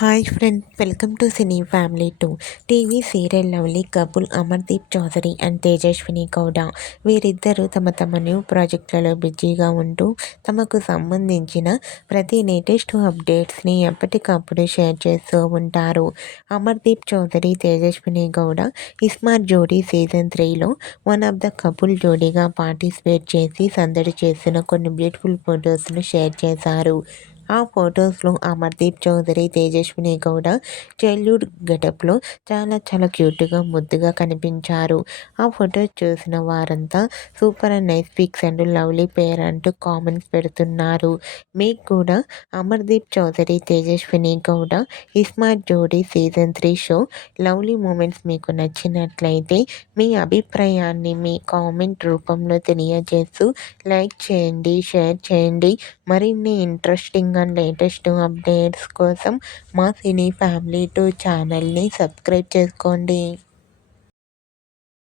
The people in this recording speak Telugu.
Hi friend, welcome to cine family 2. TV serial lovely couple Amardeep Chowdary and Tejaswini Gowda వీరిద్దరూ తమ న్యూ ప్రాజెక్టులలో బిజీగా ఉంటూ తమకు సంబంధించిన ప్రతి లేటెస్ట్ అప్డేట్స్ని ఎప్పటికప్పుడు షేర్ చేస్తూ ఉంటారు. అమర్దీప్ చౌదరి, తేజస్విని గౌడ ఇస్మార్ట్ జోడీ సీజన్ 3లో వన్ ఆఫ్ ద కపుల్ జోడీగా పార్టిసిపేట్ చేసి సందడి చేసిన కొన్ని బ్యూటిఫుల్ ఫొటోస్ను షేర్ చేశారు. ఆ ఫొటోస్లో అమర్దీప్ చౌదరి, తేజస్విని గౌడ చైల్డ్హుడ్ గెటప్లో చాలా క్యూట్గా ముద్దుగా కనిపించారు. ఆ ఫొటోస్ చూసిన వారంతా super and nice pics and lovely pair అంటూ కామెంట్స్ పెడుతున్నారు. మీకు కూడా Amardeep Chowdary, Tejaswini Gowda Ismart Jodi season 3 show lovely moments మీకు నచ్చినట్లయితే మీ అభిప్రాయాన్ని మీ కామెంట్ రూపంలో తెలియజేస్తూ లైక్ చేయండి, షేర్ చేయండి. మరిన్ని ఇంట్రెస్టింగ్ అండ్ లేటెస్ట్ అప్డేట్స్ కోసం మా సినీ ఫ్యామిలీ 2 ఛానల్ని సబ్స్క్రైబ్ చేసుకోండి.